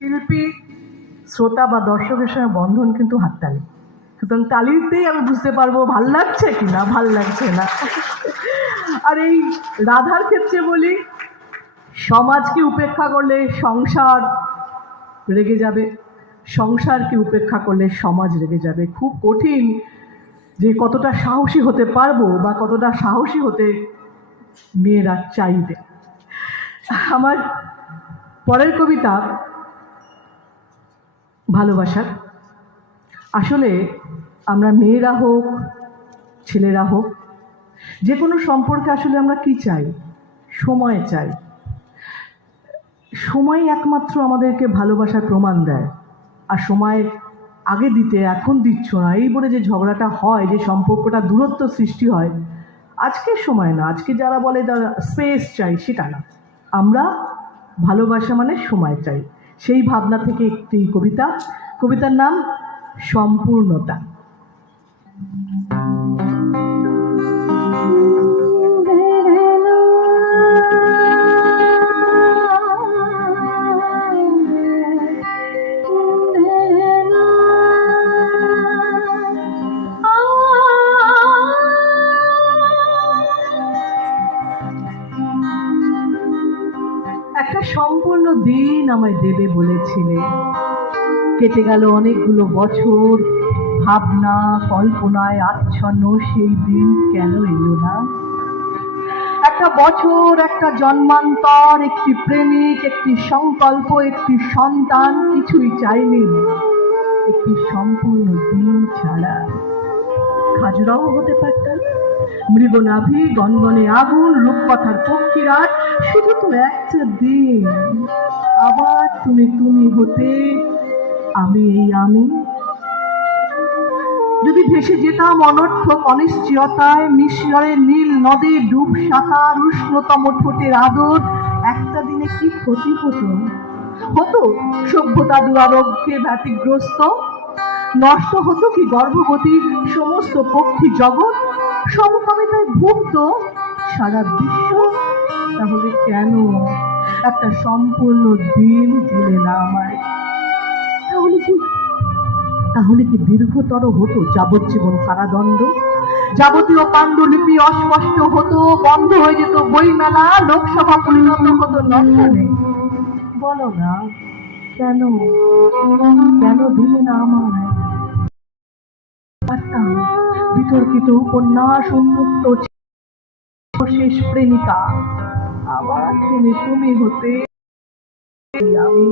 শিল্পী, শ্রোতা বা দর্শকের সঙ্গে বন্ধন কিন্তু হাততালি। সুতরাং তালিতেই আমি বুঝতে পারবো ভাল লাগছে কি না, ভাল লাগছে না। আর এই রাধার ক্ষেত্রে বলি, সমাজকে উপেক্ষা করলে সংসার রেগে যাবে, সংসারকে উপেক্ষা করলে সমাজ রেগে যাবে। খুব কঠিন যে কতটা সাহসী হতে পারবো বা কতটা সাহসী হতে মেয়েরা চাইবে। আমার পরের কবিতা ভালোবাসার। আসলে আমরা মেয়েরা হোক ছেলেরা হোক, যে কোনো সম্পর্কে আসলে আমরা কি চাই? সময় চাই। সময় একমাত্র আমাদেরকে ভালোবাসার প্রমাণ দেয়। আর সময় আগে দিতে এখন দিচ্ছ না, এই বলে যে ঝগড়াটা হয়, যে সম্পর্কটা দূরত্ব সৃষ্টি হয়, আজকের সময় না। আজকে যারা বলে তারা স্পেস চাই, সেটা না। আমরা ভালোবাসা মানে সময় চাই। সেই ভাবনা থেকে একটি কবিতা, কবিতার নাম সম্পূর্ণতা। একটা সম্পূর্ণ দিন আমায় দেবে বলেছিলে, কেটে গেল অনেকগুলো বছর, ভাবনা কল্পনায় আচ্ছন্ন সেই দিন কেন এলো না? একটা বছর, একটা জন্মান্তর, একটি প্রেমিক, একটি সংকল্প, একটি সন্তান, কিছুই চাইনি একটি সম্পূর্ণ দিন ছাড়া। খাজুরাও হতে পারতাম, মৃগনাভি, গনগনে আগুন, রূপকথার পক্ষীরাট, শুধু তো একটা দিন। আবার তুমি তুমি হতে, আমি এই আমি। যদি ভেসে যেতাম অনর্থক অনিশ্চয়তায়, মিশরের নীল নদে ডুব সাঁতার, উষ্ণতম ঠোঁটের আদর, একটা দিনে কি ক্ষতি হতো? হতো সভ্যতা দুরারোগ্যে ব্যতিগ্রস্ত, নষ্ট হতো কি গর্ভবতী সমস্ত পক্ষী জগৎ, সমকামিতায় ভুগত সারা বিশ্ব। তাহলে কেন একটা সম্পূর্ণ দিন দিলে না আমায়? তাহলে কি দীর্ঘতর হতো যাবজ্জীবন কারাদণ্ড? যাবতীয় পাণ্ডুলিপি অস্পষ্ট হতো, বন্ধ হয়ে যেত বইমেলা, লোকসভা পরিণত হতো লন্ডনে। বলো না কেন, কেন দিলে না আমায়? পারতাম বিতর্কিত উপন্যাস, উন্মুক্ত শেষ প্রেমিকা, আবার তুমি তুমি হতে, আমি